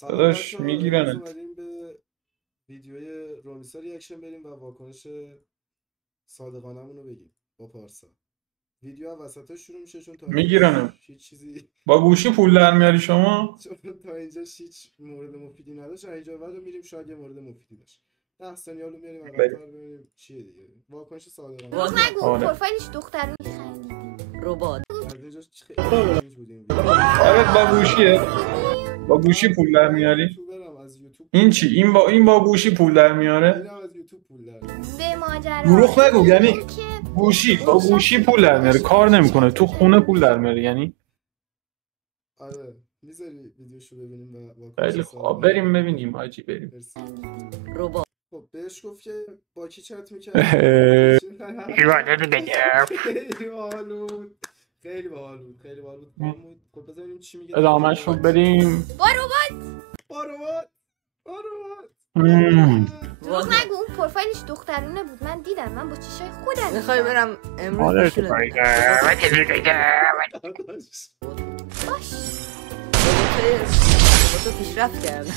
سلام داداش بچه ها، امروز میگیرنت. اومدیم به ویدیوی رومیسا ریاکشن بریم و واکنش صادقانمون رو بگیم با پارسا. ویدیو هم وسط شروع میشه چون تا میگیرنت. اینجاش هیچ چیزی با گوشی پول در میاری شما؟ چون تا اینجاش هیچ مورد مفیدی نداشت. اینجا بعد رو میریم شاید یه مورد مفیدی داشت. 10 ثانیه رو میاریم عقب‌تر ببینیم چیه دیگه. واکنش صادقانه. دروغ نگو. آره. پروفایلش دختر میخندیدی. ربات از اینجاش خیلی بودیم. آره با گوشیه. با گوشی پول در میاری؟ یوتیوبرم از یوتیوب. این چی؟ این با گوشی پول در میاره؟ اینم از یوتیوب پول در میاره. به ماجرا دروغ نگو، یعنی که گوشی با گوشی پول در میاره، کار نمیکنه تو خونه پول در میاره یعنی. آره میذاری ویدیوشو ببینیم و واکنش خیلی خوب صادقانه. بریم ببینیم حاجی بریم. مرسی. ربات خب بهش گفت که با کی چت میکرد. خیلی باحال بود. خیلی باحال بود. خیلی باحال بود. خب بذار ببینیم چی میگه. ادامهش رو بریم. با ربات. باروات. دروغ نگو. اون پروفایلش دخترونه بود. من دیدم. من با چشای خودم میخوای دیدم. برم امروز آره، نشونت تو بدم. باش. با تو پیشرفت کردم.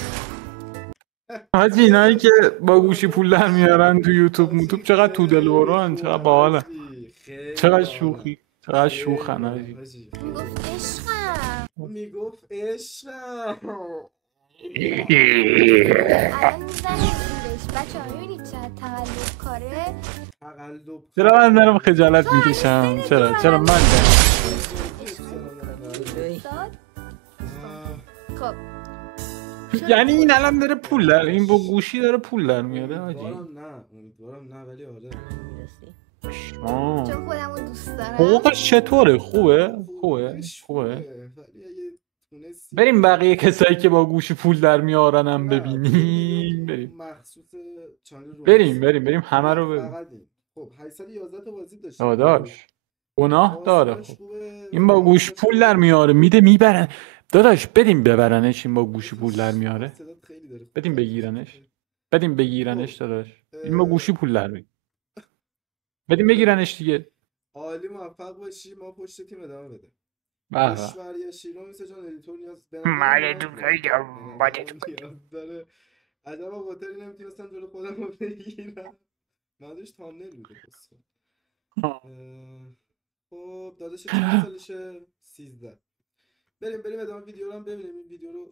حاجی اینایی که با گوشی پول در میارن تو یوتیوب چقدر تو دل برن، چقدر باحالن، چقدر شوخی، چقدر شوخن حاجی. میگفت عشقم. میگفت عشقم. الان میزنیم بهش. بچه ها میبینید چه تقلب کاره. تقلب. چرا من دارم خجالت میکشم؟ چرا من دارم؟ داد. خب یعنی این الان داره پول در، این با گوشی داره پول در میاره حاجی. امیدوارم نه ولی آره. چون خودمو دوست دارم. حقوقش چطوره؟ خوبه؟ ولی اگه تونستی بریم بقیه کسایی که با گوشی پول در میارنم ببینیم. بریم مخصوص چانل رو بریم همه رو ببینیم. فقط این. خب 811 تا بازی داشت. داداش گناه داره. آسانش خب خوبه. این با گوشی پول در میاره، میده میبرن. داداش بدیم ببرنش، این با گوشی پول در میاره. صدات خیلی داره. بدیم بگیرنش داداش. این با گوشی پول در میاره. بدیم بگیرنش دیگه. عالی موفق باشی. ما پشت تیم ادامه بده. بله. کشوری شیرو میشه جان ادیتور نیاز به داره. عجبا باتری نمیتونستم جلو خودم رو بگیرم. نداشت تامنل بوده بسید. خب داداش چند سالشه؟ 13. بریم ادامه ویدیو رو هم ببینیم. این ویدیو رو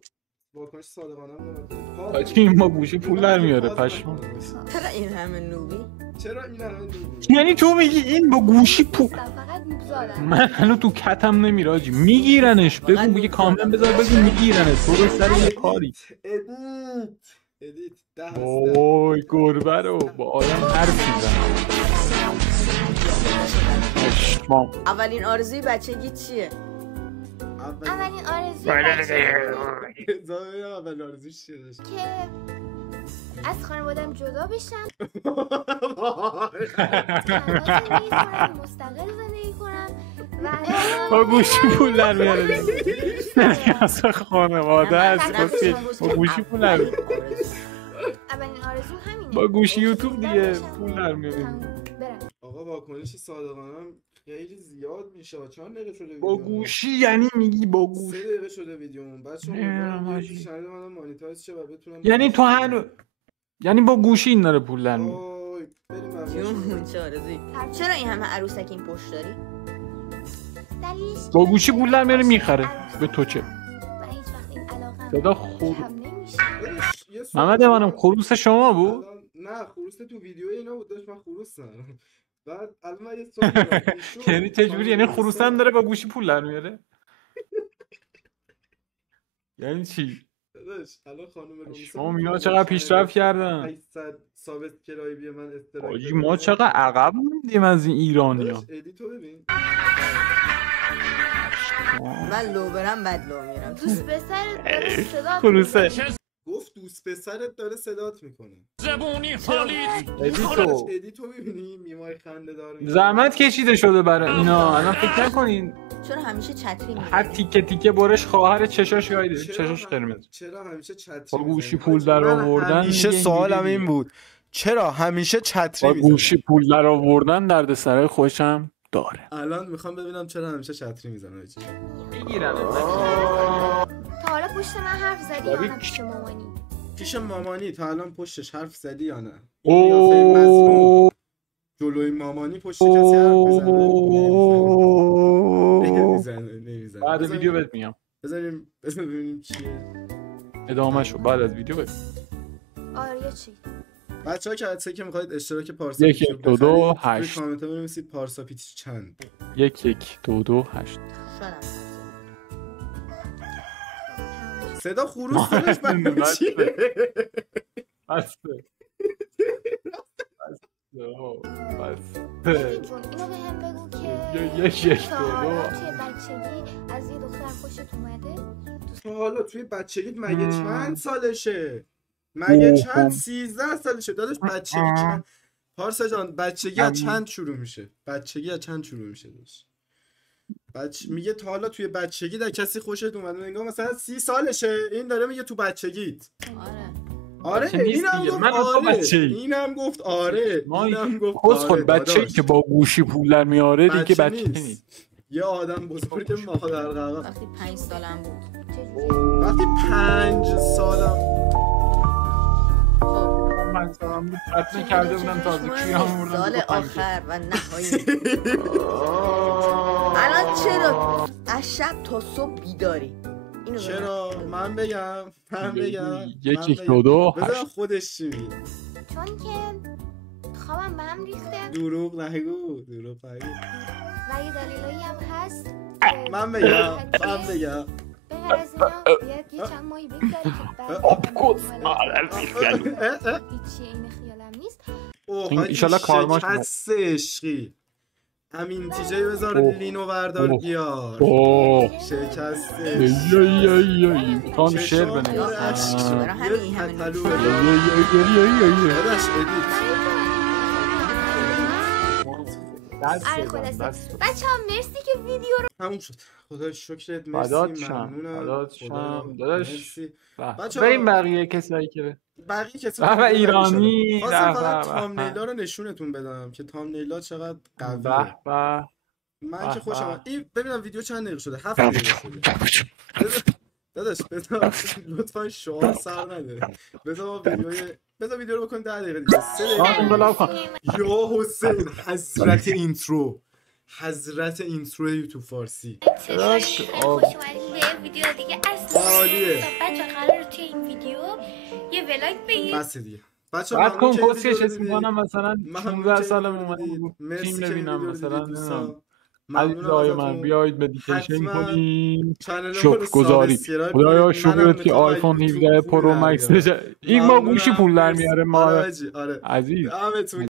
واکنش صادقانه رو حاجی این با گوشی پول در میاره پشمام. چرا این همه نوبی؟ یعنی تو میگی این با گوشی پول؟ فقط موبزادم. من هنو تو کتم نمیره حاجی. میگیرنش. بگو بگی کامل بذار بگو میگیرنش. برو سر یه کاری. ادیت 10 وای گربه رو با آدم حرف میزنه. پشمام. اولین آرزوی بچگی چیه؟ اولین آرزوی اول آرزوش چیه داشت؟ که از خانوادم جدا بشم. مستقل زندگی کنم و با گوشی پول در میاره. از خانواده هست با گوشی پول در میاره. اولین آرزو همینه. با گوشی یوتیوب دیگه پول در میاره. آقا واکنش صادقانه خیلی زیاد میشه. چند دقیقه شده ویدیو؟ با گوشی یعنی میگی با گوشی؟ 3 دقیقه شده ویدیومون. بچه‌ها امیدوارم که چنل منم مانیتایز شه و بتونم. یعنی تو یعنی با گوشی این داره پول در میاره. وای بریم جون چه آرزویی؟ چرا این همه عروسک این پشت داری؟ با گوشی پول در میاره میخره. به تو چه؟ صدا خود محمد امانم خروس شما بود؟ نه خروس تو ویدیو اینا بود. داشت من خروس ندارم. بعد الان من یه سوال دارم. یعنی چجوری؟ یعنی خروس هم داره با گوشی پول در میاره؟ یعنی چی؟ داداش الان خانم رومیسا شما اینا چقدر پیشرفت کردن. 800 سابسکرایبی من استراحت. آجی ما چقدر عقب موندیم از این ایرانی‌ها. ادیتو ببین. من لو برم بد لو میرم. دوست پسرت داره صدات خروسه گفت دوست پسرت داره صدات میکنه. زبونی خالید ادیتو ببینی میمای خنده دار. زحمت کشیده شده برای اینا. الان فکر نکنین چرا همیشه چتری می‌زنی؟ هر تیکه تیکه برش خواهر چشاش یایده. چشاش قرمز. چرا همیشه چتری با گوشی پول در آوردن. همیشه سوالم این بود چرا همیشه چتری با میزنی؟ گوشی پول در آوردن دردسرای خوشم داره. الان میخوام ببینم چرا همیشه چتری میزنه چی. میگیرن تا حالا پشت من حرف زدی یا ببین. نه پیش مامانی؟ پیش مامانی تا الان پشتش حرف زدی یا نه؟ این قیافه مظلوم اوه جلوی مامانی پشت کسی حرف میزنه؟ نمیزنه. بعد ویدیو بهت میگم. بذاریم ببینیم چیه. ادامه شو بعد از ویدیو بهت. آره چی؟ بچه‌ها که حدسه که میخواید اشتراک پارسا 1 پیچ رو 1 2 2 بخرید، توی 8 کامنت ها بنویسید پارسا پیچ چند. 1 1 2 2 8 شدم صدا خروس داشت من چیه؟ بسته بسته ببین جون اینو به هم بگو که یک تا حالا توی بچگی از یه دختر خوشت اومده؟ تا حالا توی بچگیت مگه چند سالشه؟ مگه اوه. چند 13 سالشه داداش بچگی چند پارسا جان بچگی از چند شروع میشه؟ بچگی از چند شروع میشه داداش؟ میگه تا حالا توی بچگی در کسی خوشت اومده انگار مثلا 30 سالشه این داره میگه تو بچگیت. آره آره که نیست اینم دیگه. گفت من تو آره بچه‌ای. اینم گفت آره اینم گفت کس خود آره بچه‌ای داداش. که با گوشی پول در میاره دیگه بچه نیست. نیست. یه آدم بزرگ مادر قهوه وقتی 5 سالم بود. چجوری؟ وقتی 5 سالم من سلام بود ختم کرده بودم تازه کیرام بردم سال آخر و نهایی الان چرا از شب تا صبح بیداری؟ اینو به چرا من بگم من بگم 1 1 2 2 بذار 8 خودش چی میگه چون که خوابم به هم ریخته دروغ نگو و یه دلیلایی هم هست من بگم به غیر از اینا بیاد یه چند ماهی بگذاری که بعد آب کس هیچی این خیالم نیست. اوه ایشالا کارماش شکست عشقی امین تیجه بذار اوه. لینو بردار اوه. بیار اوه شکست میخوام شعر برای بنویسم همین همین داداش ادیت آره خلاصه بچه ها مرسی که ویدیو رو تموم شد خدا شکرت فدات مرسی شم. ممنونم فدات خدا شم. داداش. مرسی به. بچه‌ها. بریم بقیه کسایی که بقیه کسی به ایرانی. خواستم به فقط به. تامنیلا رو نشونتون بدم که تامنیلا چقدر به قویه به من که خوشم به. اومد. این ببینم ویدیو چند دقیقه شده 7 دقیقه شده داداش بذار لطفا شعار سر نده بذار ویدیو رو بکن 10 دقیقه دیگه 3 دقیقه انقلاب کن. یا حسین حضرت اینترو یوتیوب فارسی خوش اومدین به ویدیو دیگه اصلا عالیه. بچه قرار توی این ویدیو یه ولاگ بگیر بس دیگه بچه بعد کن کسکش اسم کنم مثلا 16 سالم اومدم تیم مرسی که ببینم ویدیو رو مثلا دیدید دوستان عزیزای من بیایید مدیتیشن حتما کنیم چنل ما رو شکر گذاری سابسکرایب خدایا کنید. منم شکرت که میخوام آیفون یوتیوب 17 پول پرو در مکس بیارم. بشه این با گوشی ممنونم. پول در مرسی. میاره آره ما حاجی، آره عزیز دمتون